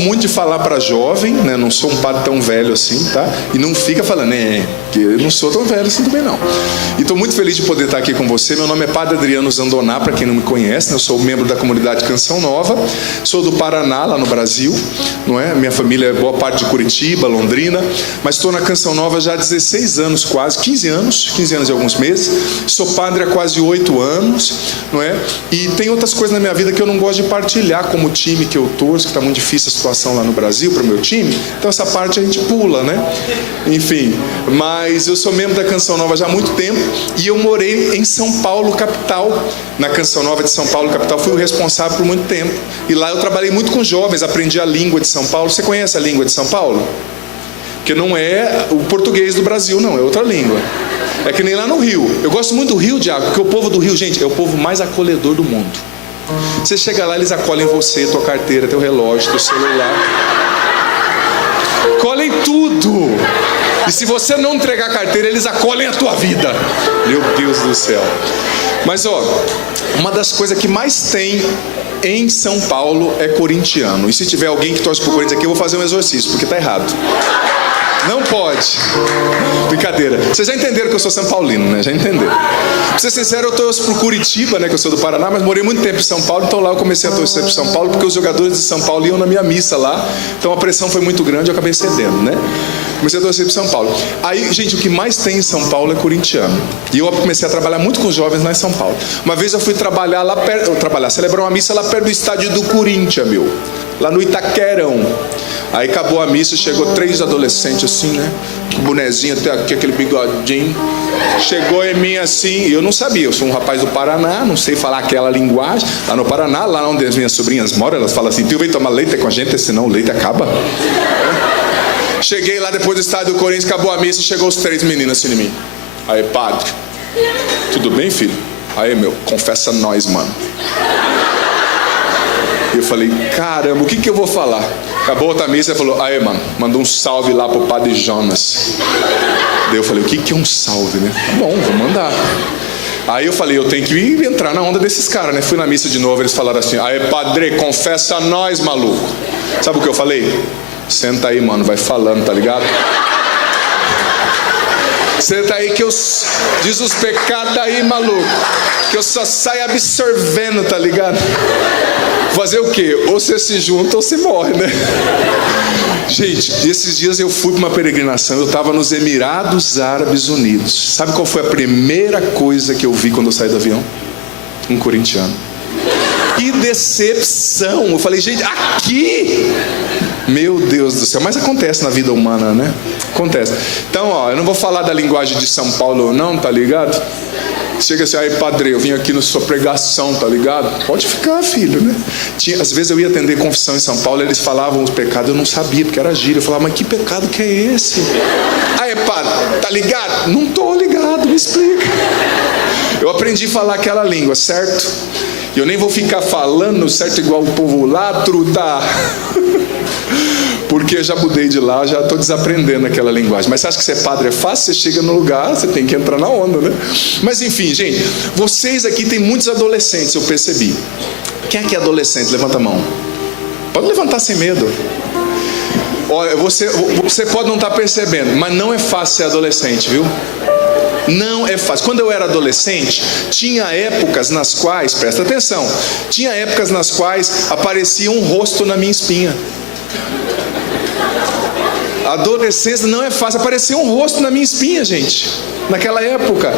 muito de falar para jovem, né? Não sou um padre tão velho assim, tá? E não fica falando, que eu não sou tão velho assim também não. E estou muito feliz de poder estar aqui com você. Meu nome é Padre Adriano Zandoná, para quem não me conhece, né? Eu sou membro da comunidade Canção Nova, sou do Paraná, lá no Brasil, não é? Minha família é boa parte de Curitiba, Londrina, mas estou na Canção Nova já há 16 anos quase, 15 anos e alguns meses. Sou padre há quase 8 anos, não é? E tem outras coisas na minha vida que eu não gosto de partilhar, como o time que eu torço, que está muito difícil a situação lá no Brasil para o meu time, então essa parte a gente pula, né? Enfim, mas eu sou membro da Canção Nova já há muito tempo e eu morei em São Paulo, capital. Na Canção Nova de São Paulo, capital, fui o responsável por muito tempo. E lá eu trabalhei muito com jovens, aprendi a língua de São Paulo. Você conhece a língua de São Paulo? Que não é o português do Brasil, não, é outra língua. É que nem lá no Rio. Eu gosto muito do Rio, Diago, porque o povo do Rio, gente, é o povo mais acolhedor do mundo. Você chega lá, eles acolhem você, tua carteira, teu relógio, teu celular. Colhem tudo. E se você não entregar a carteira, eles acolhem a tua vida. Meu Deus do céu. Mas uma das coisas que mais tem em São Paulo é corintiano. E se tiver alguém que torce pro Corinthians aqui, eu vou fazer um exorcismo, porque tá errado. Não pode. Brincadeira. Vocês já entenderam que eu sou São Paulino, né? Já entenderam. Pra ser sincero, eu torço pro Curitiba, né? Que eu sou do Paraná, mas morei muito tempo em São Paulo. Então lá eu comecei a torcer pro São Paulo, porque os jogadores de São Paulo iam na minha missa lá. Então a pressão foi muito grande, eu acabei cedendo, né? Comecei a torcer pro São Paulo. Aí, gente, o que mais tem em São Paulo é corintiano. E eu comecei a trabalhar muito com os jovens lá em São Paulo. Uma vez eu fui trabalhar lá perto, celebrar uma missa lá perto do estádio do Corinthians, lá no Itaquerão. Aí acabou a missa, chegou 3 adolescentes assim, né? Com o bonezinho até aqui, aquele bigodinho. Chegou em mim assim, e eu não sabia, eu sou um rapaz do Paraná, não sei falar aquela linguagem. Lá no Paraná, lá onde as minhas sobrinhas moram, elas falam assim: tio, vem tomar leite com a gente, senão o leite acaba. Cheguei lá depois do estádio do Corinthians, acabou a missa, chegou os 3 meninos assim em mim. Aí, padre, tudo bem, filho? Aí, confessa nós, mano. Eu falei, caramba, o que eu vou falar? Acabou outra missa e falou, aí, mano, mandou um salve lá pro padre Jonas. Daí eu falei, o que é um salve, né? Tá bom, vou mandar. Aí eu falei, eu tenho que entrar na onda desses caras, né? Fui na missa de novo, eles falaram assim, aí, padre, confessa a nós, maluco. Sabe o que eu falei? Senta aí, mano, vai falando, tá ligado? Senta aí que eu... Diz os pecados aí, maluco, que eu só saio absorvendo, tá ligado? Fazer o quê? Ou você se junta ou você morre, né? Gente, esses dias eu fui para uma peregrinação, eu estava nos Emirados Árabes Unidos. Sabe qual foi a primeira coisa que eu vi quando eu saí do avião? Um corintiano. Que decepção! Eu falei, gente, aqui... Meu Deus do céu, mas acontece na vida humana, né? Acontece. Então, eu não vou falar da linguagem de São Paulo não, tá ligado? Chega assim, aí, padre, eu vim aqui na sua pregação, tá ligado? Pode ficar, filho, né? Às vezes eu ia atender confissão em São Paulo, eles falavam os pecados, eu não sabia, porque era gíria. Eu falava, mas que pecado que é esse? Aí, padre, tá ligado? Não tô ligado, me explica. Eu aprendi a falar aquela língua, certo? E eu nem vou ficar falando, certo, igual o povo lá, truta. Porque eu já mudei de lá, já estou desaprendendo aquela linguagem. Mas você acha que ser padre é fácil? Você chega no lugar, você tem que entrar na onda, né? Mas enfim, gente, vocês aqui tem muitos adolescentes, eu percebi. Quem é que é adolescente? Levanta a mão. Pode levantar sem medo. Olha, você pode não estar percebendo, mas não é fácil ser adolescente, viu? Não é fácil. Quando eu era adolescente, tinha épocas nas quais, presta atenção, tinha épocas nas quais aparecia um rosto na minha espinha. A adolescência não é fácil. Apareceu um rosto na minha espinha, gente, naquela época.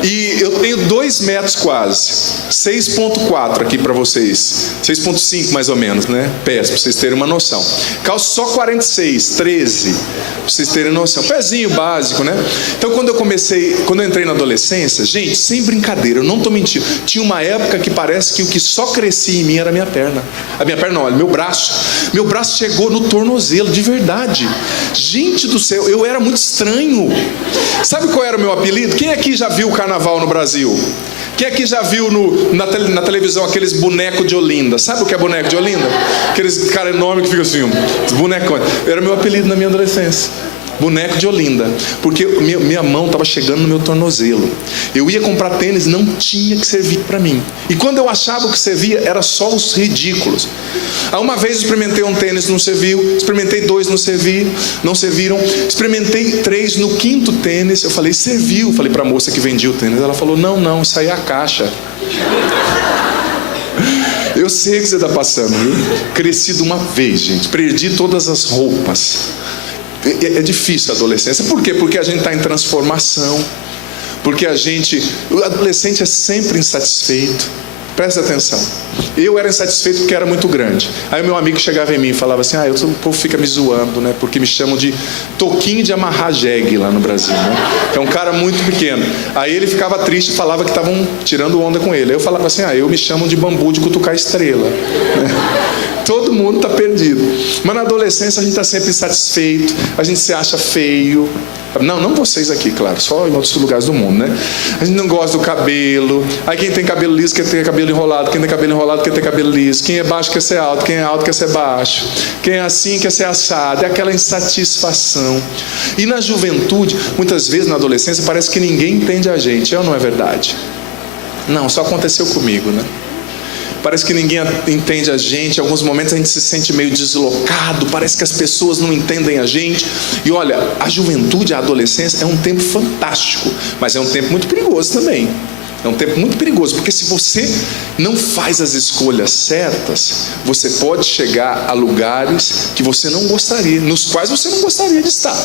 E eu tenho 2 metros quase, 6.4 aqui para vocês, 6.5 mais ou menos, né? Pés, para vocês terem uma noção. Calço só 46, 13, para vocês terem noção. Pezinho básico, né? Então quando eu entrei na adolescência, gente, sem brincadeira, eu não tô mentindo, tinha uma época que parece que o que só crescia em mim era a minha perna. A minha perna não, olha, meu braço. Meu braço chegou no tornozelo, de verdade. Gente do céu, eu era muito estranho. Sabe qual era o meu apelido? Quem aqui já viu o carnaval no Brasil? Quem aqui já viu na televisão aqueles bonecos de Olinda? Sabe o que é boneco de Olinda? Aqueles cara enorme que fica assim, bonecão. Era meu apelido na minha adolescência. Boneco de Olinda. Porque minha mão estava chegando no meu tornozelo. Eu ia comprar tênis, não tinha que servir para mim. E quando eu achava que servia, era só os ridículos. Aí uma vez eu experimentei um tênis, não serviu. Experimentei 2, não serviram. Experimentei 3, no 5º tênis eu falei, serviu. Falei para a moça que vendia o tênis. Ela falou, não, isso aí é a caixa. Eu sei o que você está passando, viu? Cresci de uma vez, gente. Perdi todas as roupas. É difícil a adolescência. Por quê? Porque a gente está em transformação. Porque o adolescente é sempre insatisfeito. Presta atenção. Eu era insatisfeito porque era muito grande. Aí o meu amigo chegava em mim e falava assim, o povo fica me zoando, né? Porque me chamam de toquinho de amarrar jegue lá no Brasil, né? É um cara muito pequeno. Aí ele ficava triste e falava que estavam tirando onda com ele. Aí eu falava assim, eu me chamo de bambu de cutucar estrela, né? Todo mundo está perdido. Mas na adolescência a gente está sempre insatisfeito, a gente se acha feio. Não vocês aqui, claro, só em outros lugares do mundo, né? A gente não gosta do cabelo. Aí quem tem cabelo liso quer ter cabelo enrolado, quem tem cabelo enrolado quer ter cabelo liso. Quem é baixo quer ser alto, quem é alto quer ser baixo. Quem é assim quer ser assado. É aquela insatisfação. E na juventude, muitas vezes na adolescência, parece que ninguém entende a gente. Não é verdade? Não, só aconteceu comigo, né? Parece que ninguém entende a gente. Em alguns momentos a gente se sente meio deslocado. Parece que as pessoas não entendem a gente. E olha, a juventude, a adolescência é um tempo fantástico, mas é um tempo muito perigoso também. É um tempo muito perigoso, porque se você não faz as escolhas certas, você pode chegar a lugares que você não gostaria, nos quais você não gostaria de estar.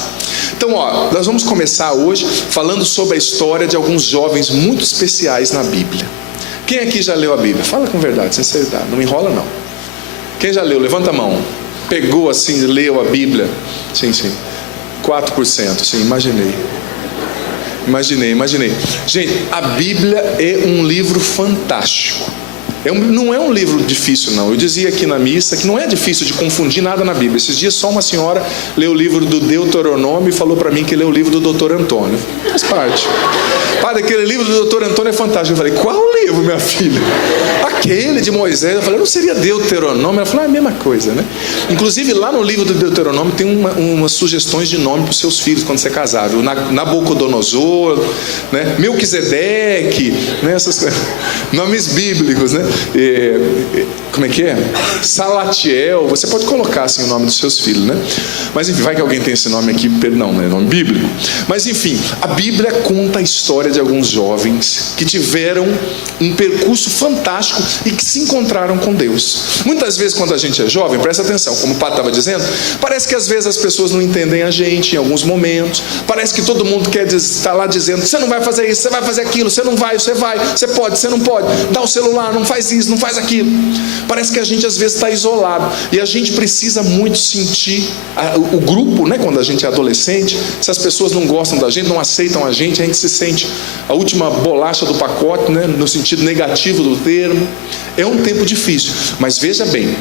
Então, nós vamos começar hoje falando sobre a história de alguns jovens muito especiais na Bíblia. Quem aqui já leu a Bíblia? Fala com verdade, sinceridade, não me enrola não. Quem já leu? Levanta a mão. Pegou assim, leu a Bíblia? Sim. 4%, sim, imaginei. Gente, a Bíblia é um livro fantástico. Não é um livro difícil, não. Eu dizia aqui na missa que não é difícil de confundir nada na Bíblia. Esses dias só uma senhora leu o livro do Deuteronômio e falou para mim que leu o livro do Dr. Antônio. Faz parte. Padre, aquele livro do Dr. Antônio é fantástico. Eu falei, qual livro, minha filha? Aquele de Moisés. Eu falei, não seria Deuteronômio? Ela falou, é a mesma coisa, né? Inclusive lá no livro do Deuteronômio tem umas sugestões de nome para os seus filhos quando você casar, viu? Nabucodonosor, né? Melquisedeque, né? Essas nomes bíblicos, né? Como é que é? Salatiel. Você pode colocar assim o nome dos seus filhos, né? Mas enfim, vai que alguém tem esse nome aqui, não, não é nome bíblico. Mas enfim, a Bíblia conta a história de alguns jovens que tiveram um percurso fantástico e que se encontraram com Deus. Muitas vezes quando a gente é jovem, presta atenção, como o Padre estava dizendo, parece que às vezes as pessoas não entendem a gente em alguns momentos. Parece que todo mundo quer estar lá dizendo, você não vai fazer isso, você vai fazer aquilo, você não vai, você vai, você pode, você não pode, dá o celular, não faz isso, não faz aquilo. Parece que a gente às vezes está isolado e a gente precisa muito sentir o grupo, né? Quando a gente é adolescente, se as pessoas não gostam da gente, não aceitam a gente se sente a última bolacha do pacote, né? No sentido negativo do termo. É um tempo difícil, mas veja bem,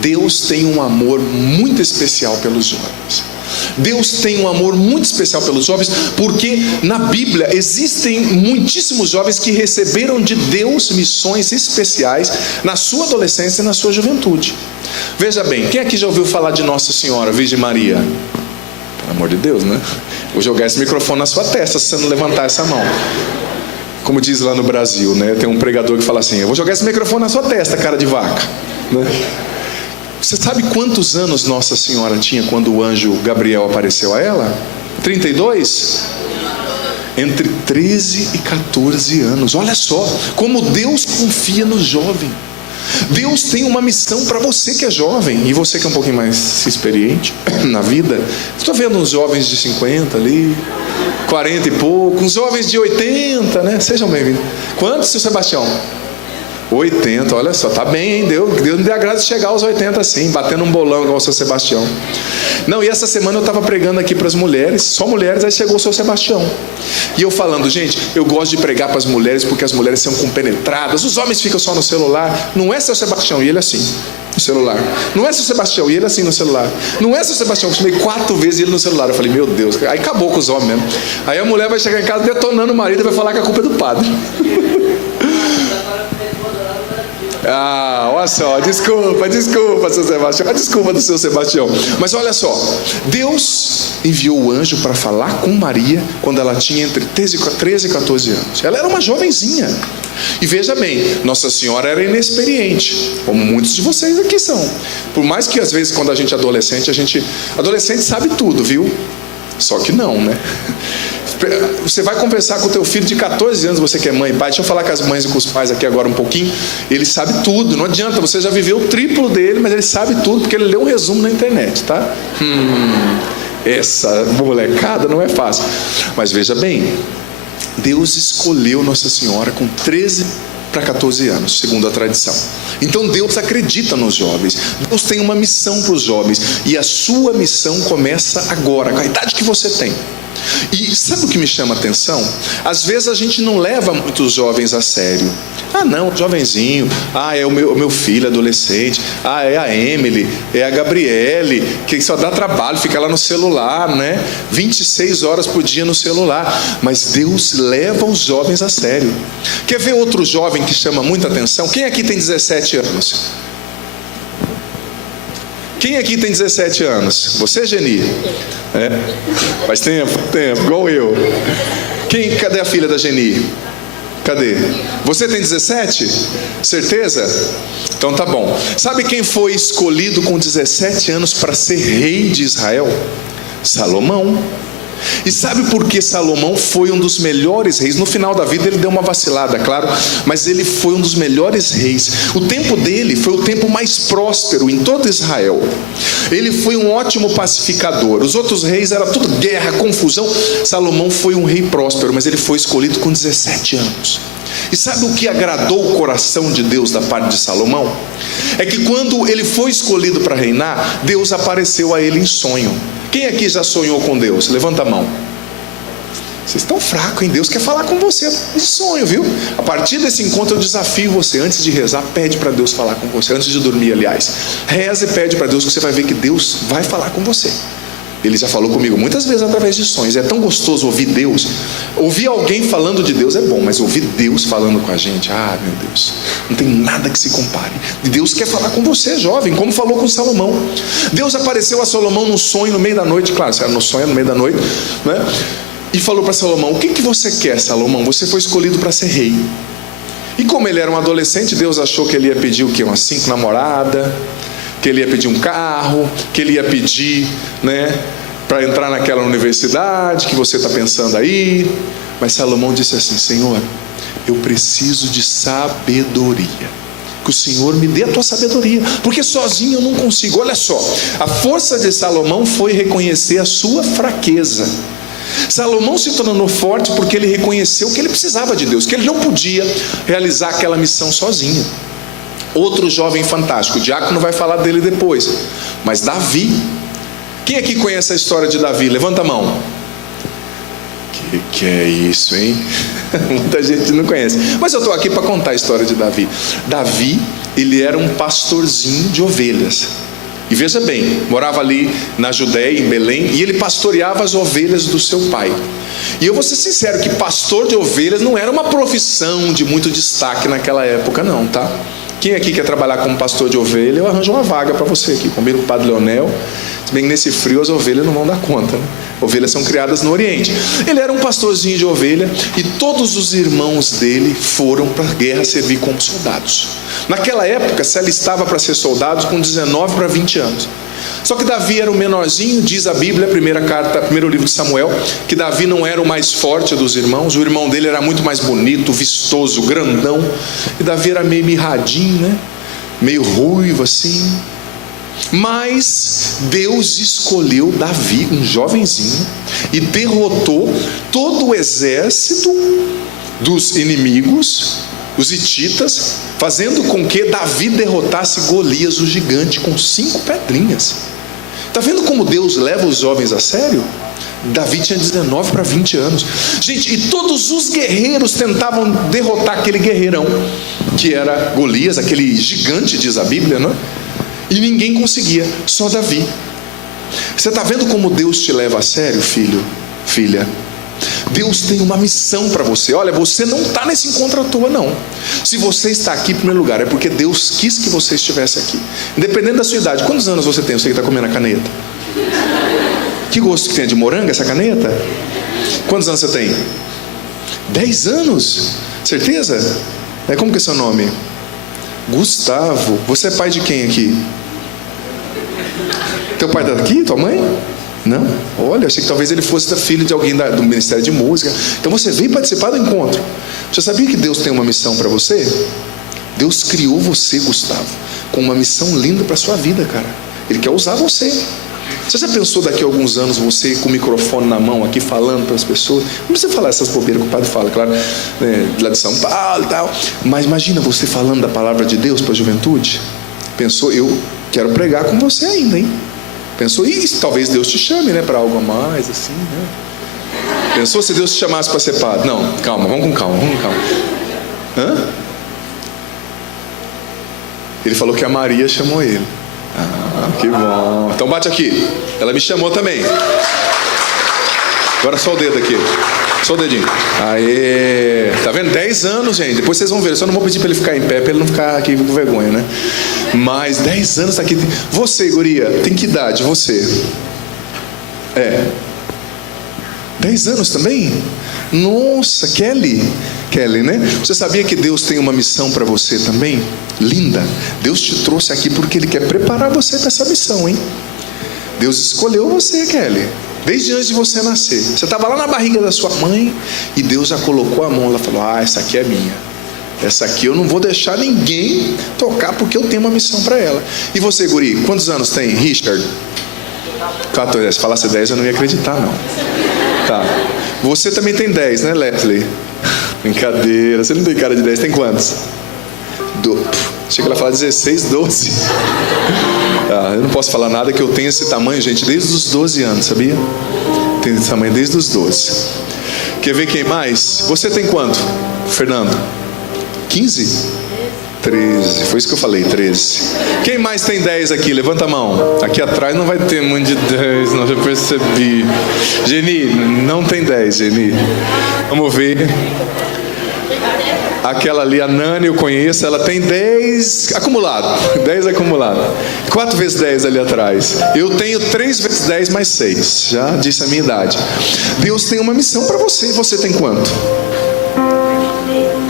Deus tem um amor muito especial pelos jovens. Deus tem um amor muito especial pelos jovens, porque na Bíblia existem muitíssimos jovens que receberam de Deus missões especiais na sua adolescência e na sua juventude. Veja bem, quem aqui já ouviu falar de Nossa Senhora, Virgem Maria? Pelo amor de Deus, né? Vou jogar esse microfone na sua testa se você não levantar essa mão. Como diz lá no Brasil, né? Tem um pregador que fala assim, eu vou jogar esse microfone na sua testa, cara de vaca, né? Você sabe quantos anos Nossa Senhora tinha quando o anjo Gabriel apareceu a ela? 32? Entre 13 e 14 anos. Olha só, como Deus confia no jovem. Deus tem uma missão para você que é jovem. E você que é um pouquinho mais experiente na vida. Estou vendo uns jovens de 50 ali, 40 e pouco, uns jovens de 80, né? Sejam bem-vindos. Quantos, seu Sebastião? 80, olha só, tá bem, hein? Deus me dê a graça de chegar aos 80 assim, batendo um bolão igual o seu Sebastião. Não, e essa semana eu estava pregando aqui para as mulheres, só mulheres, aí chegou o seu Sebastião. E eu falando, gente, eu gosto de pregar para as mulheres porque as mulheres são compenetradas, os homens ficam só no celular. Não é seu Sebastião, e ele assim, no celular. Não é seu Sebastião, e ele assim no celular. Não é seu Sebastião, eu chamei 4 vezes ele no celular. Eu falei, meu Deus, aí acabou com os homens mesmo. Aí a mulher vai chegar em casa detonando o marido e vai falar que a culpa é do padre. Olha só, desculpa, seu Sebastião. A desculpa do seu Sebastião. Mas olha só, Deus enviou o anjo para falar com Maria quando ela tinha entre 13 e 14 anos. Ela era uma jovenzinha. E veja bem, Nossa Senhora era inexperiente, como muitos de vocês aqui são. Por mais que às vezes quando a gente é adolescente, adolescente sabe tudo, viu? Só que não, né? Você vai conversar com o teu filho de 14 anos, você que é mãe e pai. Deixa eu falar com as mães e com os pais aqui agora um pouquinho. Ele sabe tudo, não adianta, você já viveu o triplo dele, mas ele sabe tudo porque ele leu um resumo na internet, tá? Essa molecada não é fácil. Mas veja bem, Deus escolheu Nossa Senhora com 13 para 14 anos, segundo a tradição. Então Deus acredita nos jovens. Deus tem uma missão para os jovens. E a sua missão começa agora, com a idade que você tem. E sabe o que me chama a atenção? Às vezes a gente não leva muitos jovens a sério. Não, jovenzinho. É o meu filho adolescente. É a Emily, é a Gabriele, que só dá trabalho, fica lá no celular, né? 26 horas por dia no celular. Mas Deus leva os jovens a sério. Quer ver outro jovem que chama muita atenção? Quem aqui tem 17 anos? Quem aqui tem 17 anos? Você, Geni? Faz tempo, igual eu. Cadê a filha da Geni? Cadê? Você tem 17? Certeza? Então tá bom. Sabe quem foi escolhido com 17 anos para ser rei de Israel? Salomão. E sabe por que Salomão foi um dos melhores reis? No final da vida ele deu uma vacilada, claro, mas ele foi um dos melhores reis. O tempo dele foi o tempo mais próspero em todo Israel. Ele foi um ótimo pacificador. Os outros reis era tudo guerra, confusão. Salomão foi um rei próspero, mas ele foi escolhido com 17 anos. E sabe o que agradou o coração de Deus da parte de Salomão? É que quando ele foi escolhido para reinar, Deus apareceu a ele em sonho. Quem aqui já sonhou com Deus? Levanta a mão. Vocês estão fracos, hein? Deus quer falar com você em sonho, viu? A partir desse encontro eu desafio você, antes de rezar, pede para Deus falar com você. Antes de dormir, aliás, reza e pede para Deus, que você vai ver que Deus vai falar com você. Ele já falou comigo muitas vezes através de sonhos. É tão gostoso ouvir Deus. Ouvir alguém falando de Deus é bom, mas ouvir Deus falando com a gente, meu Deus, não tem nada que se compare. E Deus quer falar com você, jovem, como falou com Salomão. Deus apareceu a Salomão num sonho no meio da noite. Claro, se era no sonho, no meio da noite, né? E falou para Salomão: o que você quer, Salomão? Você foi escolhido para ser rei. E como ele era um adolescente, Deus achou que ele ia pedir o quê? Umas 5 namoradas, que ele ia pedir um carro, que ele ia pedir, né, para entrar naquela universidade que você está pensando aí. Mas Salomão disse assim: Senhor, eu preciso de sabedoria. Que o Senhor me dê a tua sabedoria, porque sozinho eu não consigo. Olha só, a força de Salomão foi reconhecer a sua fraqueza. Salomão se tornou forte porque ele reconheceu que ele precisava de Deus, que ele não podia realizar aquela missão sozinho. Outro jovem fantástico, o diácono vai falar dele depois, mas Davi. Quem aqui conhece a história de Davi? Levanta a mão. Que é isso, hein? Muita gente não conhece, mas eu estou aqui para contar a história de Davi. Davi, ele era um pastorzinho de ovelhas. E veja bem, morava ali na Judéia, em Belém, e ele pastoreava as ovelhas do seu pai. E eu vou ser sincero que pastor de ovelhas não era uma profissão de muito destaque naquela época não, tá? Quem aqui quer trabalhar como pastor de ovelha, eu arranjo uma vaga para você aqui, combino com o Padre Leonel. Se bem que nesse frio as ovelhas não vão dar conta, né? Ovelhas são criadas no Oriente. Ele era um pastorzinho de ovelha e todos os irmãos dele foram para a guerra servir como soldados. Naquela época se alistava para ser soldado com 19 para 20 anos. Só que Davi era o menorzinho, diz a Bíblia, primeiro livro de Samuel, que Davi não era o mais forte dos irmãos. O irmão dele era muito mais bonito, vistoso, grandão. E Davi era meio mirradinho, né? Meio ruivo assim. Mas Deus escolheu Davi, um jovenzinho, e derrotou todo o exército dos inimigos, os hititas, fazendo com que Davi derrotasse Golias, o gigante, com 5 pedrinhas. Está vendo como Deus leva os jovens a sério? Davi tinha 19 para 20 anos. Gente, e todos os guerreiros tentavam derrotar aquele guerreirão, que era Golias, aquele gigante, diz a Bíblia, não é? E ninguém conseguia, só Davi. Você está vendo como Deus te leva a sério, filho, filha? Deus tem uma missão para você. Olha, você não está nesse encontro à toa, não. Se você está aqui em primeiro lugar, é porque Deus quis que você estivesse aqui. Independente da sua idade. Quantos anos você tem? Você que está comendo a caneta. Que gosto que tem? De morango essa caneta? Quantos anos você tem? 10 anos? Certeza? Como que é seu nome? Gustavo. Você é pai de quem aqui? Teu pai está aqui? Tua mãe? Não? Olha, achei que talvez ele fosse filho de alguém do Ministério de Música. Então você veio participar do encontro. Você sabia que Deus tem uma missão para você? Deus criou você, Gustavo, com uma missão linda para a sua vida, cara. Ele quer usar você. Você já pensou daqui a alguns anos você com o microfone na mão aqui falando para as pessoas? Não precisa falar essas bobeiras que o padre fala, claro, lá de São Paulo e tal. Mas imagina você falando da palavra de Deus para a juventude. Pensou, eu quero pregar com você ainda, hein? Pensou, e talvez Deus te chame, né, para algo a mais, assim, né? Pensou se Deus te chamasse para ser padre? Não, calma, vamos com calma. Hã? Ele falou que a Maria chamou ele. Ah, que bom. Então bate aqui. Ela me chamou também. Agora só o dedo aqui. Só o dedinho. Aê. Tá vendo? 10 anos, gente. Depois vocês vão ver. Eu só não vou pedir para ele ficar em pé, para ele não ficar aqui com vergonha, né? Mas 10 anos tá aqui. Você, guria, tem que idade? Você? 10 anos também? Nossa, Kelly, né? Você sabia que Deus tem uma missão para você também? Linda. Deus te trouxe aqui porque Ele quer preparar você para essa missão, hein? Deus escolheu você, Kelly, desde antes de você nascer. Você estava lá na barriga da sua mãe e Deus já colocou a mão. Ela falou, essa aqui é minha. Essa aqui eu não vou deixar ninguém tocar porque eu tenho uma missão para ela. E você, guri, quantos anos tem? Richard? 14. Se falasse 10 eu não ia acreditar, não. Tá. Você também tem 10, né, Leslie? Brincadeira. Você não tem cara de 10, tem quantos? Achei que ela ia falar 16, 12. Eu não posso falar nada que eu tenho esse tamanho, gente, desde os 12 anos, sabia? Tenho esse tamanho desde os 12. Quer ver quem mais? Você tem quanto, Fernando? 15? 13, foi isso que eu falei, 13. Quem mais tem 10 aqui? Levanta a mão. Aqui atrás não vai ter muito de 10, não, já percebi. Geni, não tem 10, Geni. Vamos ver. Aquela ali, a Nani, eu conheço, ela tem 10 acumulado. 10 acumulado. 4 vezes 10 ali atrás. Eu tenho 3 vezes 10 mais 6. Já disse a minha idade. Deus tem uma missão para você. Você tem quanto?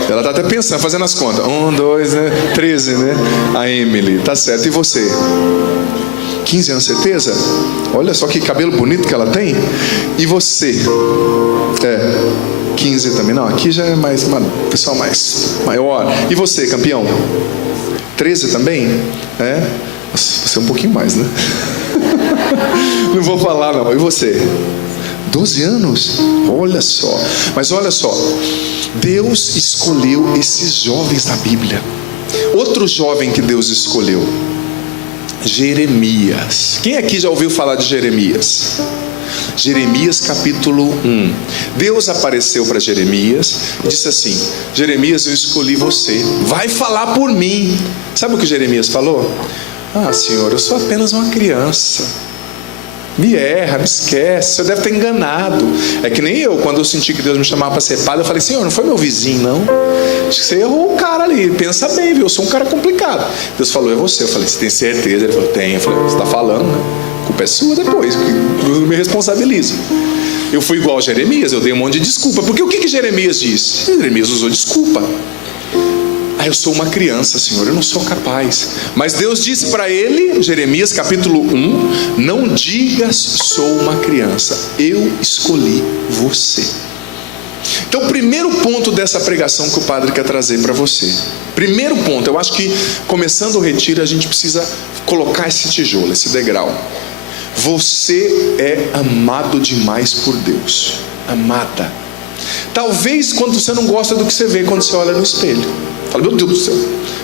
Ela está até pensando, fazendo as contas. 1, 2, né? 13, né? A Emily, tá certo. E você? 15 anos, certeza? Olha só que cabelo bonito que ela tem. E você? 15 também. Não, aqui já é mais pessoal mais maior. E você, campeão? 13 também? Você é um pouquinho mais, né? Não vou falar, não. E você? 12 anos? Olha só. Mas olha só, Deus escolheu esses jovens na Bíblia. Outro jovem que Deus escolheu, Jeremias. Quem aqui já ouviu falar de Jeremias? Jeremias capítulo 1. Deus apareceu para Jeremias e disse assim: Jeremias, eu escolhi você, vai falar por mim. Sabe o que Jeremias falou? Senhor, eu sou apenas uma criança. Me erra, me esquece, você deve ter enganado. É que nem eu, quando eu senti que Deus me chamava para ser padre, eu falei, Senhor, não foi meu vizinho, não. Acho que você errou o cara ali, pensa bem, viu? Eu sou um cara complicado. Deus falou, é você. Eu falei, você tem certeza? Ele falou, tenho. Eu falei, você está falando, né? A culpa é sua depois, eu me responsabilizo. Eu fui igual a Jeremias, eu dei um monte de desculpa. Porque o que Jeremias disse? Jeremias usou desculpa. Eu sou uma criança, Senhor, eu não sou capaz. Mas Deus disse para ele, Jeremias capítulo 1, não digas sou uma criança, eu escolhi você. Então o primeiro ponto dessa pregação que o padre quer trazer para você, primeiro ponto, eu acho que começando o retiro a gente precisa colocar esse tijolo, esse degrau. Você é amado demais por Deus. Amada. Talvez quando você não gosta do que você vê quando você olha no espelho. Fala, meu Deus do céu.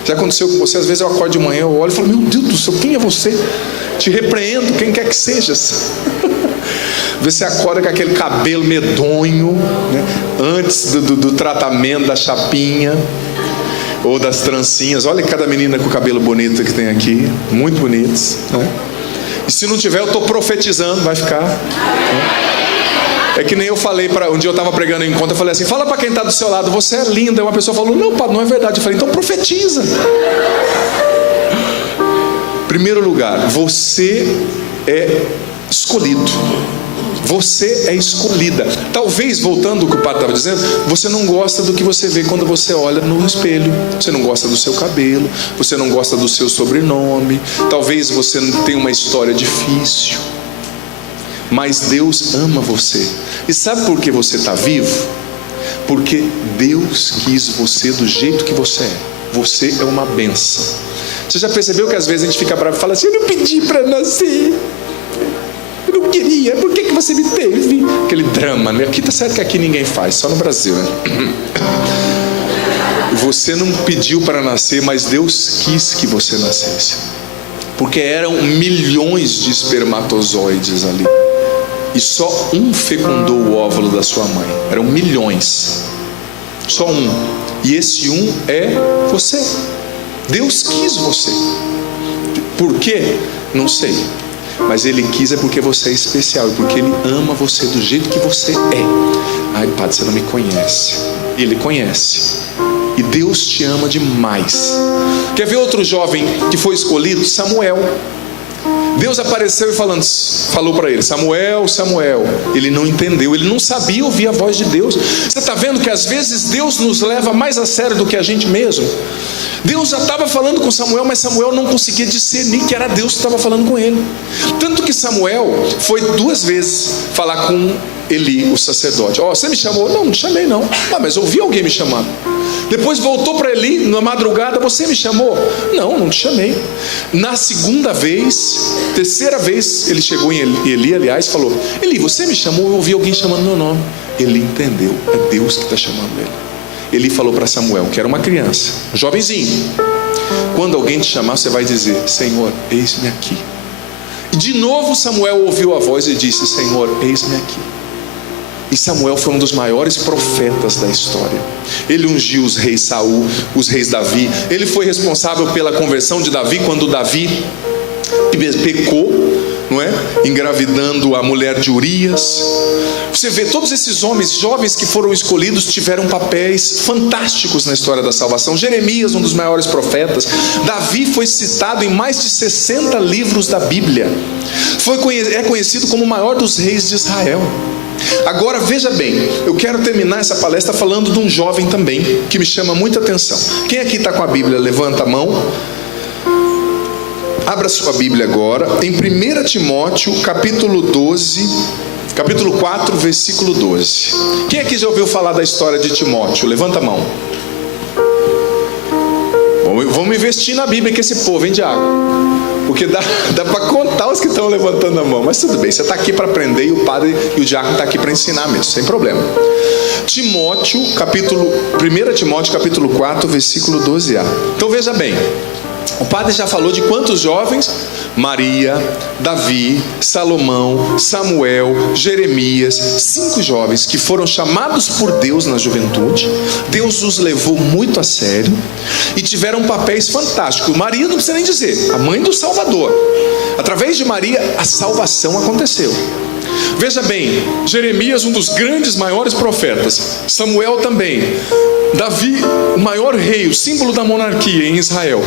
Já aconteceu com você, às vezes eu acordo de manhã, eu olho e falo, meu Deus do céu, quem é você? Te repreendo, quem quer que sejas. Você acorda com aquele cabelo medonho, né? Antes do tratamento da chapinha ou das trancinhas. Olha cada menina com o cabelo bonito que tem aqui, muito bonitos, né? E se não tiver, eu estou profetizando, vai ficar, né? É que nem eu falei um dia eu estava pregando em encontro, eu falei assim, fala para quem está do seu lado, você é linda. E uma pessoa falou, não, padre, não é verdade. Eu falei, então profetiza. Primeiro lugar, você é escolhido. Você é escolhida. Talvez, voltando ao que o padre estava dizendo, você não gosta do que você vê quando você olha no espelho. Você não gosta do seu cabelo, você não gosta do seu sobrenome. Talvez você não tenha uma história difícil. Mas Deus ama você. E sabe por que você está vivo? Porque Deus quis você do jeito que você é. Você é uma bênção. Você já percebeu que às vezes a gente fica bravo e fala assim, eu não pedi para nascer, eu não queria, por que você me teve? Aquele drama, né? Aqui tá certo que aqui ninguém faz, só no Brasil, né? Você não pediu para nascer, mas Deus quis que você nascesse. Porque eram milhões de espermatozoides ali. E só um fecundou o óvulo da sua mãe. Eram milhões. Só um. E esse um é você. Deus quis você. Por quê? Não sei. Mas Ele quis porque você é especial. E porque Ele ama você do jeito que você é. Ai, padre, você não me conhece. Ele conhece. E Deus te ama demais. Quer ver outro jovem que foi escolhido? Samuel. Deus apareceu e falou para ele, Samuel, Samuel. Ele não entendeu, ele não sabia ouvir a voz de Deus. Você está vendo que às vezes Deus nos leva mais a sério do que a gente mesmo? Deus já estava falando com Samuel, mas Samuel não conseguia discernir que era Deus que estava falando com ele. Tanto que Samuel foi 2 vezes falar com Eli, o sacerdote. Você me chamou? Não, não chamei não. Mas ouvi alguém me chamando. Depois voltou para Eli na madrugada, você me chamou? Não, não te chamei. Na segunda vez, terceira vez, ele chegou em Eli, aliás, falou, Eli, você me chamou? Eu ouvi alguém chamando meu nome. Ele entendeu, é Deus que está chamando ele. Eli falou para Samuel, que era uma criança, um jovenzinho, quando alguém te chamar, você vai dizer, Senhor, eis-me aqui. E de novo Samuel ouviu a voz e disse, Senhor, eis-me aqui. E Samuel foi um dos maiores profetas da história. Ele ungiu os reis Saul, os reis Davi. Ele foi responsável pela conversão de Davi, quando Davi pecou, não é? Engravidando a mulher de Urias. Você vê, todos esses homens jovens que foram escolhidos tiveram papéis fantásticos na história da salvação. Jeremias, um dos maiores profetas. Davi foi citado em mais de 60 livros da Bíblia. É conhecido como o maior dos reis de Israel. Agora veja bem, eu quero terminar essa palestra falando de um jovem também, que me chama muita atenção. Quem aqui está com a Bíblia, levanta a mão. Abra sua Bíblia agora, em 1 Timóteo, capítulo 4, versículo 12. Quem aqui já ouviu falar da história de Timóteo? Levanta a mão. Vamos investir na Bíblia, que esse povo, hein, Diago? Porque dá para contar os que estão levantando a mão. Mas tudo bem, você está aqui para aprender e o padre e o diácono está aqui para ensinar mesmo, sem problema. 1 Timóteo, capítulo 4, versículo 12a. Então veja bem, o padre já falou de quantos jovens? Maria, Davi, Salomão, Samuel, Jeremias, 5 jovens que foram chamados por Deus na juventude. Deus os levou muito a sério e tiveram papéis fantásticos. Maria não precisa nem dizer, a mãe do Salvador. Através de Maria a salvação aconteceu. Veja bem, Jeremias, um dos grandes, maiores profetas. Samuel também. Davi, o maior rei, o símbolo da monarquia em Israel.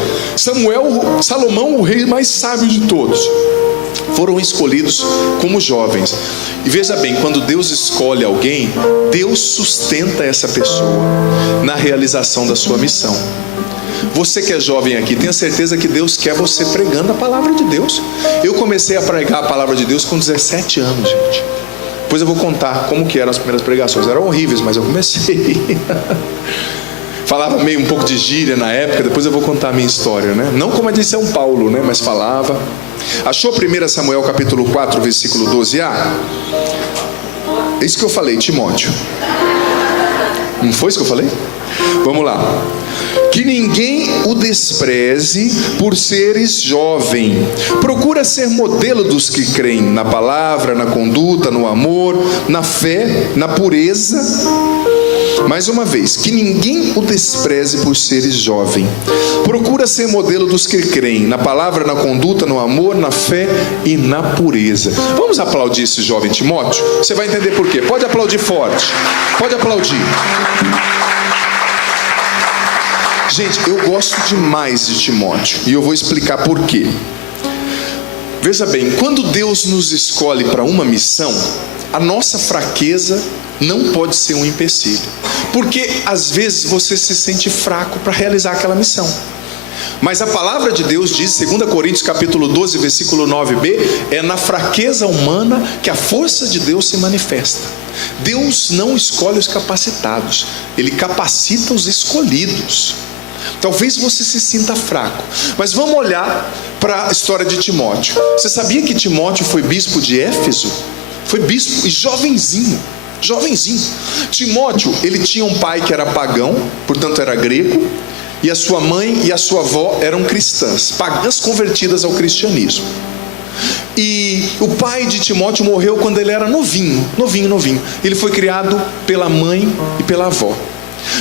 Salomão, o rei mais sábio de todos. Foram escolhidos como jovens. E veja bem, quando Deus escolhe alguém, Deus sustenta essa pessoa na realização da sua missão. Você que é jovem aqui, tenha certeza que Deus quer você pregando a palavra de Deus. Eu comecei a pregar a palavra de Deus com 17 anos, gente. Depois eu vou contar como que eram as primeiras pregações. Eram horríveis, mas eu comecei. Falava meio um pouco de gíria na época. Depois eu vou contar a minha história, né? Não como a de São Paulo, né? Mas falava. Achou 1 Samuel capítulo 4, versículo 12a? É isso que eu falei, Timóteo. Não foi isso que eu falei? Vamos lá. Que ninguém o despreze por seres jovem. Procura ser modelo dos que creem na palavra, na conduta, no amor, na fé, na pureza. Mais uma vez, que ninguém o despreze por seres jovem. Procura ser modelo dos que creem, na palavra, na conduta, no amor, na fé e na pureza. Vamos aplaudir esse jovem Timóteo? Você vai entender por quê. Pode aplaudir forte. Pode aplaudir. Gente, eu gosto demais de Timóteo e eu vou explicar por quê. Veja bem, quando Deus nos escolhe para uma missão, a nossa fraqueza não pode ser um empecilho. Porque às vezes você se sente fraco para realizar aquela missão. Mas a palavra de Deus diz, 2 Coríntios capítulo 12, versículo 9b, é na fraqueza humana que a força de Deus se manifesta. Deus não escolhe os capacitados, Ele capacita os escolhidos. Talvez você se sinta fraco, mas vamos olhar para a história de Timóteo. Você sabia que Timóteo foi bispo de Éfeso? Foi bispo e jovenzinho. Timóteo, ele tinha um pai que era pagão, portanto era grego, e a sua mãe e a sua avó eram cristãs, pagãs convertidas ao cristianismo. E o pai de Timóteo morreu quando ele era novinho. Ele foi criado pela mãe e pela avó.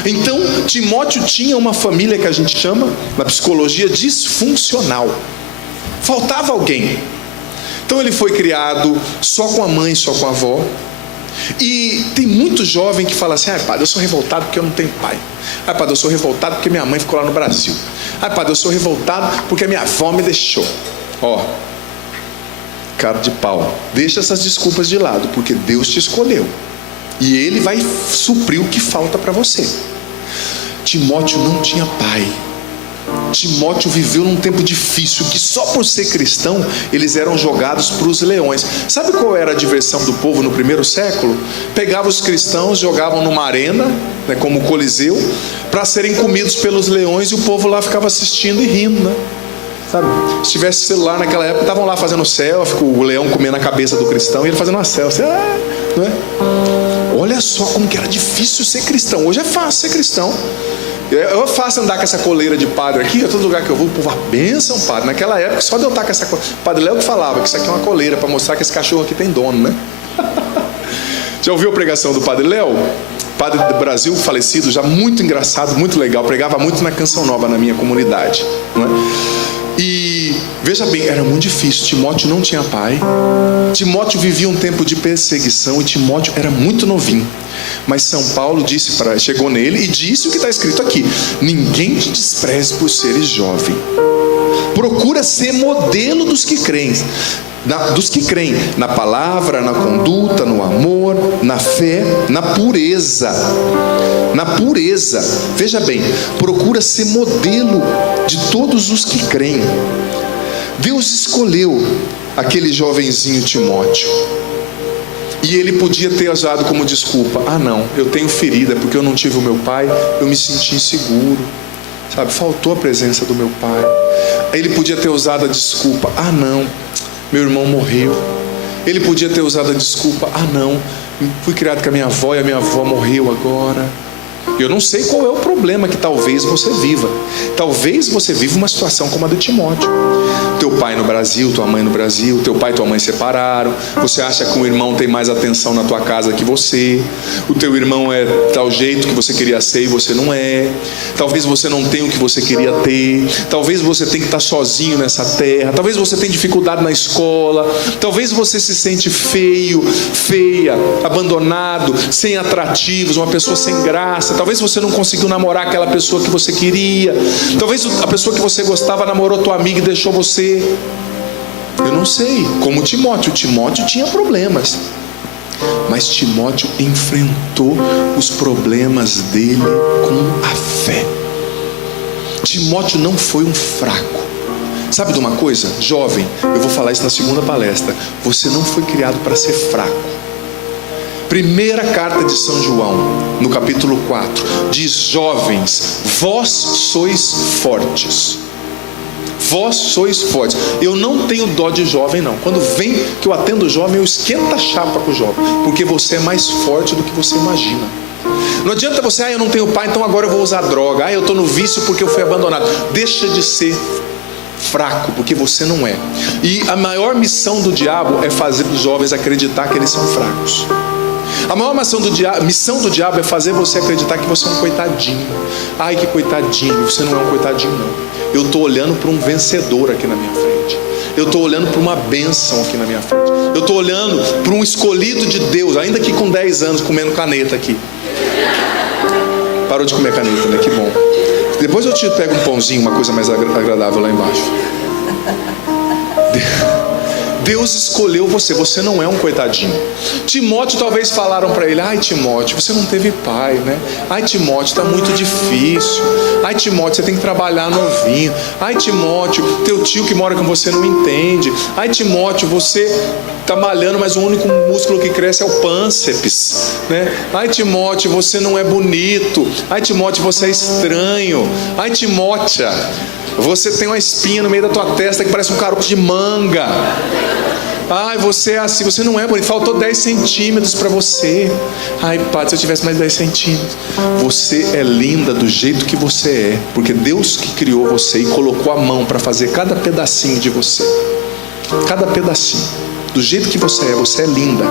Então, Timóteo tinha uma família que a gente chama, na psicologia, disfuncional. Faltava alguém. Então ele foi criado só com a mãe, só com a avó. E tem muito jovem que fala assim: padre, eu sou revoltado porque eu não tenho pai. Padre, eu sou revoltado porque minha mãe ficou lá no Brasil. Padre, eu sou revoltado porque minha avó me deixou. Cara de pau. Deixa essas desculpas de lado, porque Deus te escolheu. E Ele vai suprir o que falta para você. Timóteo não tinha pai. Timóteo viveu num tempo difícil, que só por ser cristão, eles eram jogados para os leões. Sabe qual era a diversão do povo no primeiro século? Pegavam os cristãos, jogavam numa arena, como o Coliseu, para serem comidos pelos leões, e o povo lá ficava assistindo e rindo, Sabe? Se tivesse celular naquela época, estavam lá fazendo selfie, o leão comendo a cabeça do cristão, e ele fazendo uma selfie. Não é? Olha só como que era difícil ser cristão. Hoje é fácil ser cristão. É fácil andar com essa coleira de padre aqui. A todo lugar que eu vou, o povo, a bênção, padre. Naquela época, só de eu estar com essa coleira. Padre Léo que falava que isso aqui é uma coleira, para mostrar que esse cachorro aqui tem dono, Já ouviu a pregação do Padre Léo? Padre do Brasil, falecido, já muito engraçado, muito legal. Pregava muito na Canção Nova, na minha comunidade, E veja bem, era muito difícil. Timóteo não tinha pai. Timóteo vivia um tempo de perseguição e Timóteo era muito novinho. Mas São Paulo chegou nele e disse o que está escrito aqui: ninguém te despreze por seres jovem. Procura ser modelo dos que creem. Na palavra, na conduta, no amor, na fé, na pureza. Veja bem, procura ser modelo de todos os que creem. Deus escolheu aquele jovenzinho Timóteo, e ele podia ter usado como desculpa: não, eu tenho ferida porque eu não tive o meu pai, eu me senti inseguro, faltou a presença do meu pai. Aí ele podia ter usado a desculpa: não, meu irmão morreu. Ele podia ter usado a desculpa: não, fui criado com a minha avó e a minha avó morreu agora. Eu não sei qual é o problema que talvez você viva. Talvez você viva uma situação como a do Timóteo. Teu pai no Brasil, tua mãe no Brasil, teu pai e tua mãe separaram. Você acha que um irmão tem mais atenção na tua casa que você. O teu irmão é tal jeito que você queria ser e você não é. Talvez você não tenha o que você queria ter. Talvez você tenha que estar sozinho nessa terra. Talvez você tenha dificuldade na escola. Talvez você se sente feio, feia, abandonado, sem atrativos, uma pessoa sem graça. Talvez você não conseguiu namorar aquela pessoa que você queria. Talvez a pessoa que você gostava namorou tua amiga e deixou você. Eu não sei. Como Timóteo tinha problemas, mas Timóteo enfrentou os problemas dele com a fé. Timóteo não foi um fraco. Sabe de uma coisa, jovem? Eu vou falar isso na segunda palestra. Você não foi criado para ser fraco. Primeira carta de São João, no capítulo 4, diz: jovens, vós sois fortes. Vós sois fortes. Eu não tenho dó de jovem, não. Quando vem que eu atendo jovem, eu esquento a chapa com o jovem, porque você é mais forte do que você imagina. Não adianta você: eu não tenho pai, então agora eu vou usar droga. Eu estou no vício porque eu fui abandonado. Deixa de ser fraco, porque você não é. E a maior missão do diabo é fazer os jovens acreditar que eles são fracos. A maior missão do diabo é fazer você acreditar que você é um coitadinho. Ai, que coitadinho. Você não é um coitadinho, não. Eu estou olhando para um vencedor aqui na minha frente. Eu estou olhando para uma bênção aqui na minha frente. Eu estou olhando para um escolhido de Deus, ainda que com 10 anos comendo caneta aqui. Parou de comer caneta, né? Que bom. Depois eu te pego um pãozinho, uma coisa mais agradável lá embaixo. Deus escolheu você, você não é um coitadinho. Timóteo, talvez falaram para ele: ai Timóteo, você não teve pai, né? Ai Timóteo, está muito difícil. Ai Timóteo, você tem que trabalhar novinho. Ai Timóteo, teu tio que mora com você não entende. Ai Timóteo, você está malhando, mas o único músculo que cresce é o pânceps, né? Ai Timóteo, você não é bonito. Ai Timóteo, você é estranho. Ai Timóteo, você tem uma espinha no meio da tua testa que parece um caroço de manga. Ai, você é assim, você não é bonito. Faltou 10 centímetros para você. Ai, Padre, se eu tivesse mais 10 centímetros. Você é linda do jeito que você é, porque Deus que criou você e colocou a mão para fazer cada pedacinho de você. Cada pedacinho. Do jeito que você é linda.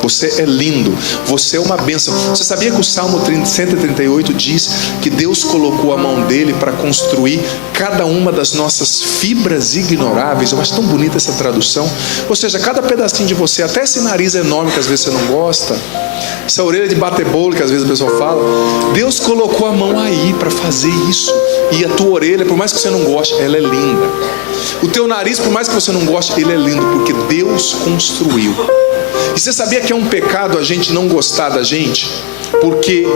Você é lindo, você é uma bênção. Você sabia que o Salmo 138 diz que Deus colocou a mão dele para construir cada uma das nossas fibras ignoráveis? Eu acho tão bonita essa tradução. Ou seja, cada pedacinho de você, até esse nariz enorme que às vezes você não gosta, essa orelha de bater bolo que às vezes a pessoa fala, Deus colocou a mão aí para fazer isso. E a tua orelha, por mais que você não goste, ela é linda. O teu nariz, por mais que você não goste, ele é lindo, porque Deus construiu. E você sabia que é um pecado a gente não gostar da gente? Porque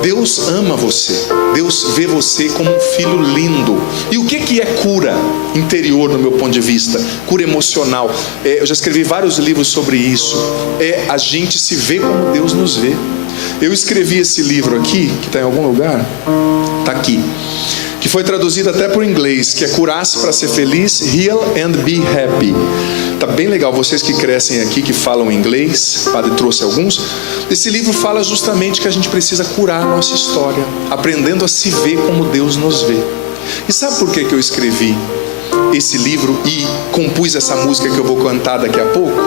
Deus ama você. Deus vê você como um filho lindo. E o que é cura interior, no meu ponto de vista? Cura emocional. Eu já escrevi vários livros sobre isso. É a gente se ver como Deus nos vê. Eu escrevi esse livro aqui, que está em algum lugar. Está aqui. Que foi traduzido até para o inglês, que é Curar-se para ser feliz, Heal and Be Happy. Tá bem legal, vocês que crescem aqui, que falam inglês, o padre trouxe alguns. Esse livro fala justamente que a gente precisa curar a nossa história, aprendendo a se ver como Deus nos vê. E sabe por que eu escrevi esse livro e compus essa música que eu vou cantar daqui a pouco?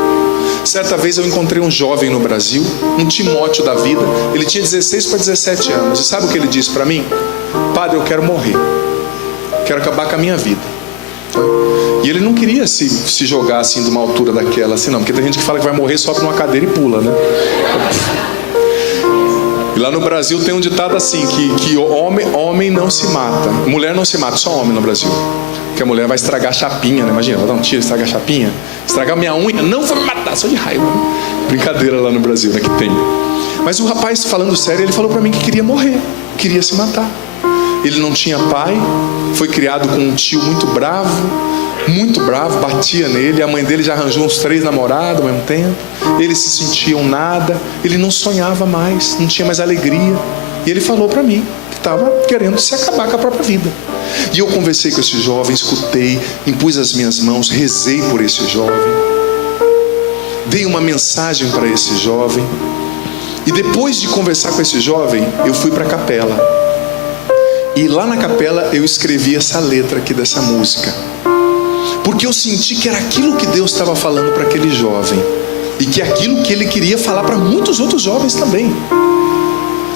Certa vez eu encontrei um jovem no Brasil, um Timóteo da vida. Ele tinha 16 para 17 anos. E sabe o que ele disse para mim? Padre, eu quero morrer. Quero acabar com a minha vida. E ele não queria se jogar assim de uma altura daquela, assim não. Porque tem gente que fala que vai morrer, sobe numa cadeira e pula, né? E lá no Brasil tem um ditado assim, que homem não se mata. Mulher não se mata, só homem no Brasil. Porque a mulher vai estragar a chapinha, né? Imagina, vai dar um tiro, estragar a chapinha. Estragar minha unha, não vou me matar, só de raiva, né? Brincadeira lá no Brasil, né? Que tem. Mas o rapaz, falando sério, ele falou pra mim que queria morrer, queria se matar. Ele não tinha pai, foi criado com um tio muito bravo, batia nele. A mãe dele já arranjou uns 3 namorados ao mesmo tempo. Ele se sentia um nada, ele não sonhava mais, não tinha mais alegria. E ele falou para mim que estava querendo se acabar com a própria vida. E eu conversei com esse jovem, escutei, impus as minhas mãos, rezei por esse jovem, dei uma mensagem para esse jovem. E depois de conversar com esse jovem, eu fui para a capela. E lá na capela eu escrevi essa letra aqui dessa música, porque eu senti que era aquilo que Deus estava falando para aquele jovem, e que é aquilo que Ele queria falar para muitos outros jovens também.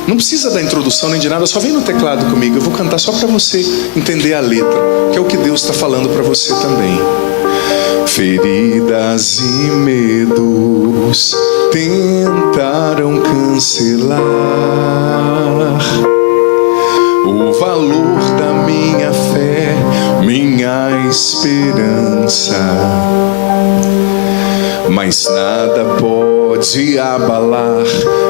Não precisa da introdução nem de nada, só vem no teclado comigo. Eu vou cantar só para você entender a letra, que é o que Deus está falando para você também. Feridas e medos tentaram cancelar o valor da minha fé, minha esperança. Mas nada pode abalar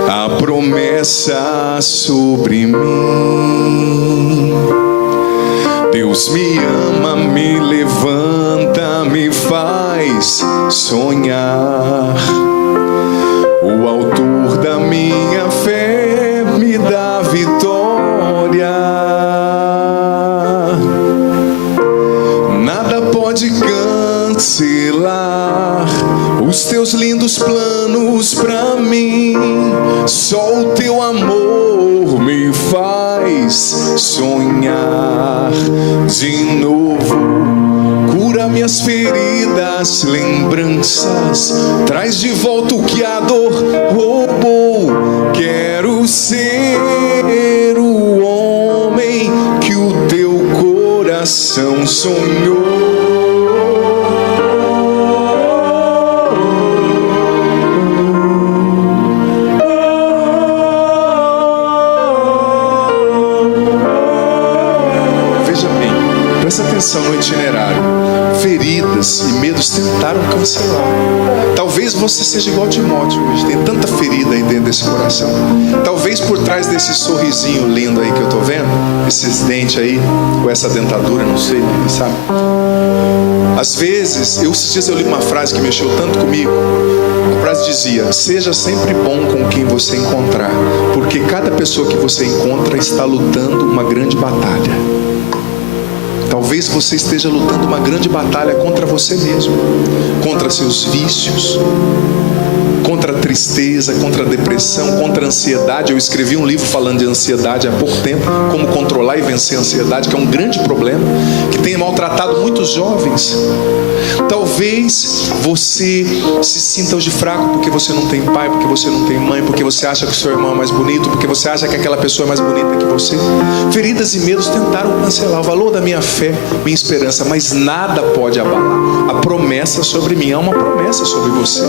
a promessa sobre mim. Deus me ama, me levanta, me faz sonhar. O autor da minha fé me dá vitória. Nada pode cancelar os teus lindos planos pra mim. Só o teu amor me faz sonhar de novo. Cura minhas feridas, lembranças, traz de volta o que a dor roubou. ser o homem que o teu coração sonhou. Veja bem, presta atenção no itinerário. Feridas e medos tentaram cancelar. Talvez você seja igual Timóteo hoje, tem tanta ferida aí dentro desse coração. Talvez por trás desse sorrisinho lindo aí que eu tô vendo, esses dentes aí, ou essa dentadura, não sei, sabe? Às vezes, esses dias eu li uma frase que mexeu tanto comigo. A frase dizia: seja sempre bom com quem você encontrar, porque cada pessoa que você encontra está lutando uma grande batalha. Talvez você esteja lutando uma grande batalha contra você mesmo, contra seus vícios, contra a tristeza, contra a depressão, contra a ansiedade. Eu escrevi um livro falando de ansiedade há pouco tempo, como controlar e vencer a ansiedade, que é um grande problema, que tem maltratado muitos jovens. Talvez você se sinta hoje fraco porque você não tem pai, porque você não tem mãe, porque você acha que o seu irmão é mais bonito, porque você acha que aquela pessoa é mais bonita que você. Feridas e medos tentaram cancelar o valor da minha fé, minha esperança, mas nada pode abalar a promessa sobre mim. Há uma promessa sobre você,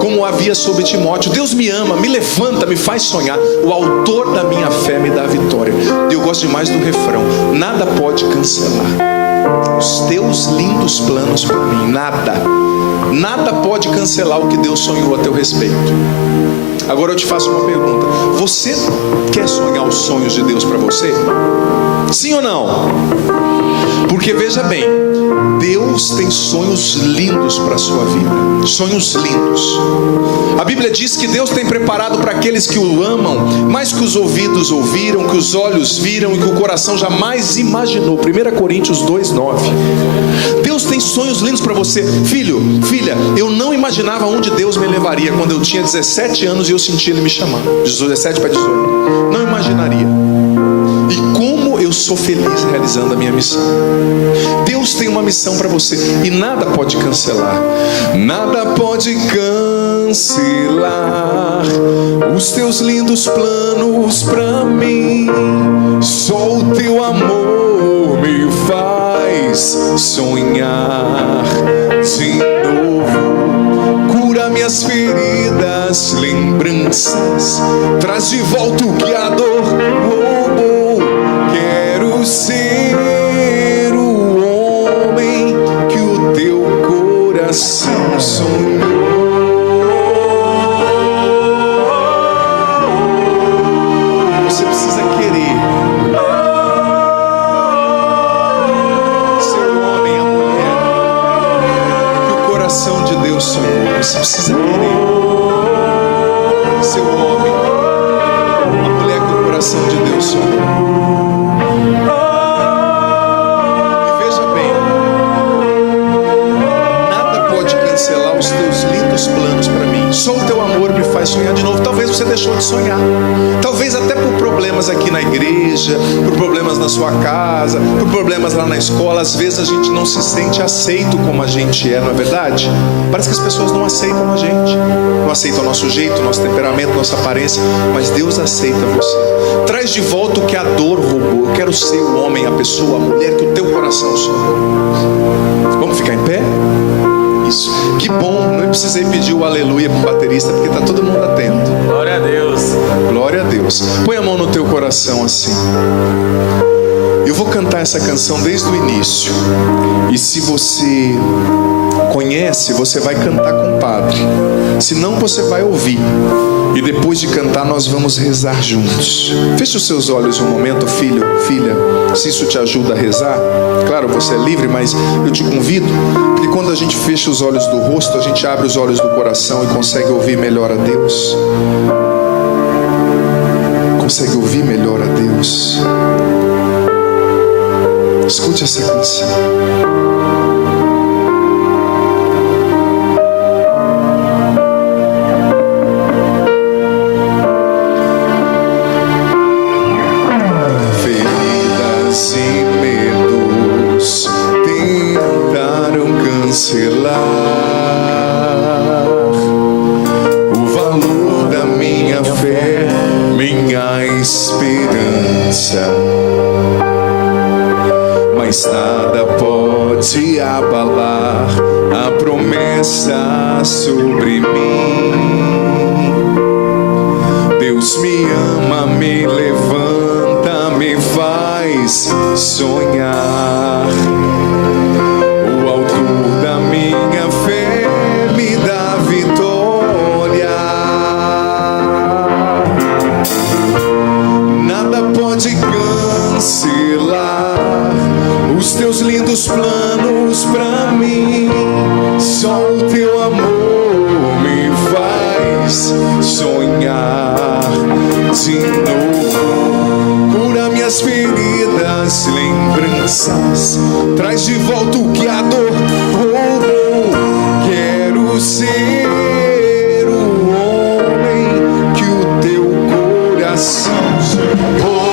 como havia sobre Timóteo. Deus me ama, me levanta, me faz sonhar. O autor da minha fé me dá a vitória. Eu gosto demais do refrão: nada pode cancelar os teus lindos planos para mim. Nada pode cancelar o que Deus sonhou a teu respeito. Agora eu te faço uma pergunta: você quer sonhar os sonhos de Deus para você? Sim ou não? Porque veja bem, Deus tem sonhos lindos para a sua vida. Sonhos lindos. A Bíblia diz que Deus tem preparado para aqueles que o amam mais que os ouvidos ouviram, que os olhos viram e que o coração jamais imaginou. 1 Coríntios 2:9. Deus tem sonhos lindos para você. Filho, filha, eu não imaginava onde Deus me levaria quando eu tinha 17 anos e eu senti Ele me chamando. 17 para 18. Não imaginaria. E como eu sou feliz realizando a minha missão. Deus tem uma missão para você e nada pode cancelar. Nada pode cancelar os teus lindos planos para mim. Só o teu amor me faz sonhar de novo. Cura minhas feridas, lembranças, traz de volta o que a dor roubou. Quero ser o homem que o teu coração sonhou. Você precisa querer ser o homem, a mulher que o coração de Deus sonhou. Você precisa querer ser o homem, a mulher que o coração de Deus sonhou. Cancelar os teus lindos planos para mim. Só o teu amor me faz sonhar de novo. Talvez você deixou de sonhar. Talvez até por problemas aqui na igreja, por problemas na sua casa, por problemas lá na escola. Às vezes a gente não se sente aceito como a gente é, não é verdade? Parece que as pessoas não aceitam a gente. Não aceitam o nosso jeito, o nosso temperamento, nossa aparência. Mas Deus aceita você. Traz de volta o que a dor roubou. Eu quero ser o homem, a pessoa, a mulher que o teu coração sonhou. Vamos ficar em pé? Isso. Que bom, não precisei pedir o aleluia para o baterista, porque está todo mundo atento. Glória a Deus. Glória a Deus. Põe a mão no teu coração assim. Eu vou cantar essa canção desde o início. E se você conhece, você vai cantar com o padre. Se não, você vai ouvir. E depois de cantar, nós vamos rezar juntos. Feche os seus olhos um momento, filho, filha. Se isso te ajuda a rezar, claro, você é livre, mas eu te convido, porque quando a gente fecha os olhos do rosto, a gente abre os olhos do coração e consegue ouvir melhor a Deus. Consegue ouvir melhor a Deus. Escute essa canção. O valor da minha fé sobre mim. Deus me ama, me levanta, me faz sonhar. O autor da minha fé me dá vitória. Nada pode cancelar os teus lindos planos pra mim. Só o teu amor me faz sonhar de novo. Cura minhas feridas, lembranças, traz de volta o que a dor roubou. Quero ser o homem que o teu coração sonhou.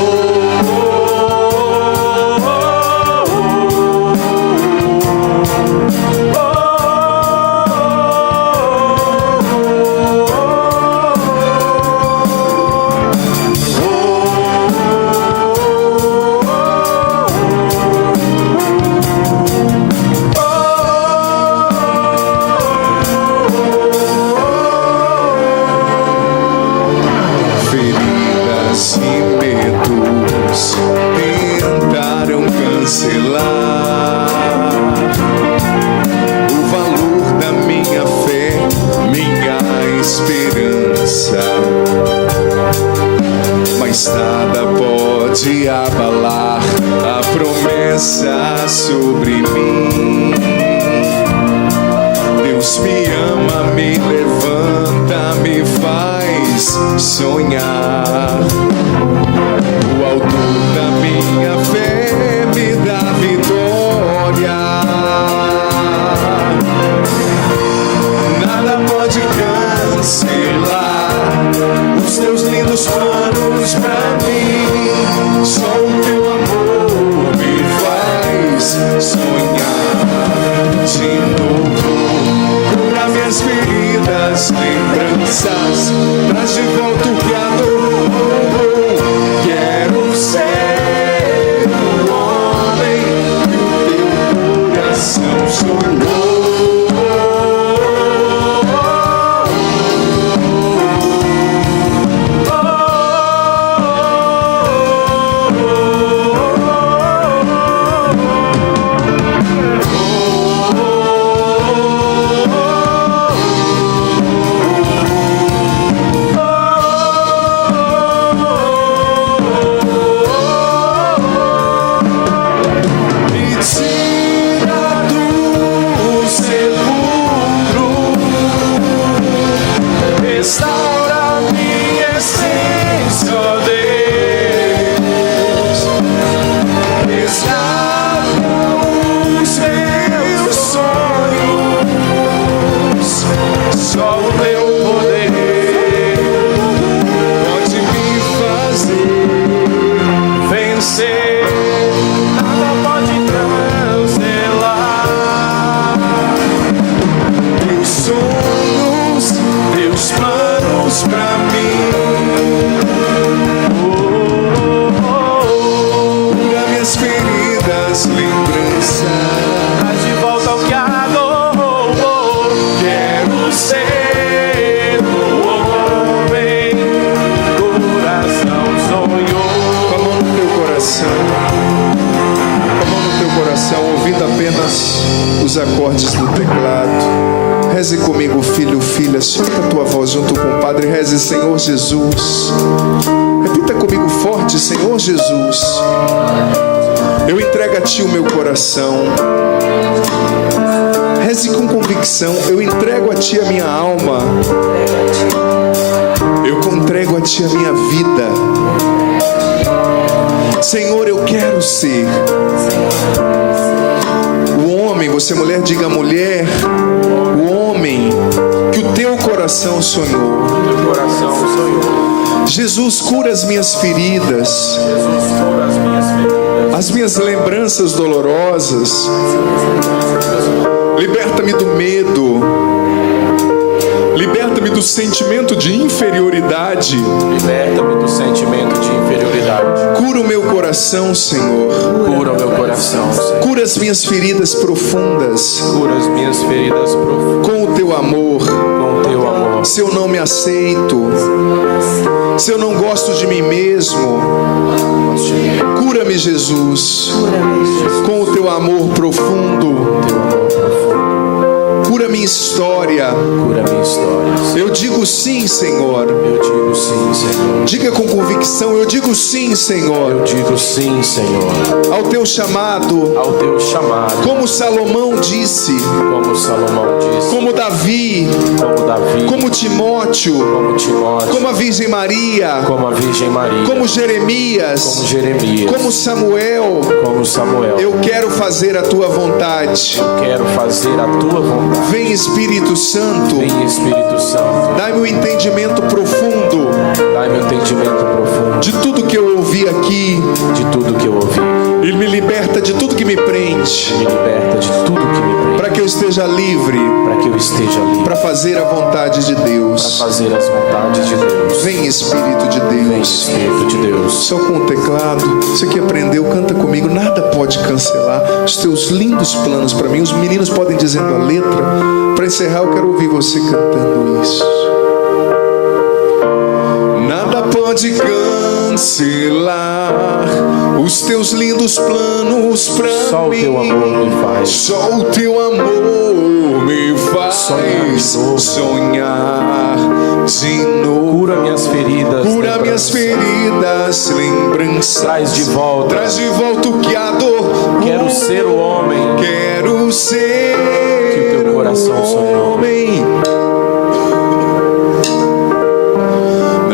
Tentaram cancelar o valor da minha fé, minha esperança, mas nada pode abalar a promessa sobre mim. Deus me ama, me levanta, me faz sonhar. O autor da minha fé me dá vitória. Nada pode cancelar os teus lindos planos pra mim. Só o teu amor me faz sonhar de novo. Cura minhas feridas, lembranças, traz de volta o que a dor roubou. Quero ser o homem que o teu coração sonhou. Os acordes do teclado. Reze comigo, filho, filha. Solta a tua voz junto com o Padre. Reze, Senhor Jesus. Repita comigo forte, Senhor Jesus. Eu entrego a Ti o meu coração. Reze com convicção. Eu entrego a Ti a minha alma. Eu entrego a Ti a minha vida. Senhor, eu quero ser você, mulher, diga mulher, o homem que o teu coração sonhou. Jesus, cura as minhas feridas, as minhas lembranças dolorosas. Liberta-me do medo, Liberta-me do sentimento de inferioridade. Liberta-me do sentimento de inferioridade. Cura o meu coração, Senhor. Cura o meu coração, Senhor. Cura as minhas feridas profundas. Cura as minhas feridas profundas. Com o teu amor. Com o teu amor. Se eu não me aceito, se eu não gosto de mim mesmo, cura-me, Jesus. Com o teu amor profundo. Cura minha história. Cura minha história. Eu digo sim, Senhor. Eu digo sim, Senhor. Diga com convicção, eu digo sim, Senhor. Eu digo sim, Senhor. Ao teu chamado. Ao teu chamado. Como Salomão disse. Como Salomão disse. Como Davi. Como Davi. Como Timóteo. Como Timóteo. Como a Virgem Maria. Como a Virgem Maria. Como Jeremias. Como Jeremias. Como Samuel. Como Samuel. Eu quero fazer a tua vontade. Eu quero fazer a tua vontade. Vem, Espírito Santo. Vem, Espírito Santo. Dai-me um entendimento profundo. Dai-me um entendimento profundo de tudo que eu ouvi aqui. De tudo que eu ouvi. E me liberta de tudo que me prende. Me liberta de tudo que me prende. Para que eu esteja livre. Para que eu esteja livre. Para fazer a vontade de Deus. Para fazer as vontades de Deus. Vem, Espírito de Deus. Vem, Espírito de Deus. Só com o teclado. Você que aprendeu, canta comigo. Nada pode cancelar os teus lindos planos para mim. Os meninos podem dizendo a letra. Para encerrar, eu quero ouvir você cantando isso. Nada pode cancelar os teus lindos planos pra mim. Só o teu amor me faz. Só o teu amor me faz sonhar de novo. Cura minhas feridas. Cura minhas feridas, lembranças. Traz de volta. Traz de volta o que a dor. Quero ser o homem. Quero ser que o teu coração sonhou.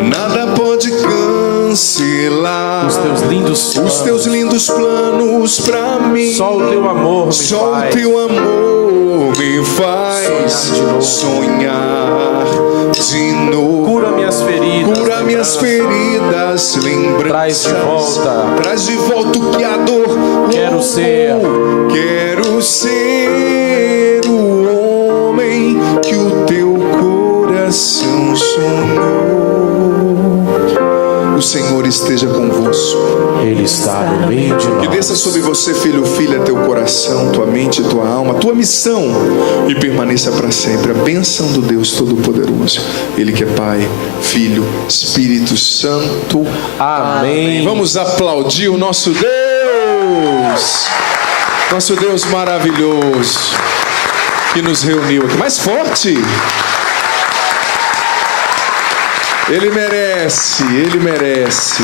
Nada pode cancelar os teus lindos planos pra mim. Só o teu amor me faz. Só o teu amor me faz sonhar de novo. Cura minhas feridas. Cura minhas feridas, lembranças. Traz de volta. Traz de volta o que a dor. Quero ser. Quero ser o homem que o teu coração sonhou. O Senhor esteja convosco. Ele está no meio de nós. Que desça sobre você, filho, filha, teu coração, tua mente, tua alma, tua missão, e permaneça para sempre a bênção do Deus Todo-Poderoso. Ele que é Pai, Filho, Espírito Santo. Amém. Vamos aplaudir o nosso Deus. Nosso Deus maravilhoso que nos reuniu aqui. Mais forte. Ele merece, Ele merece.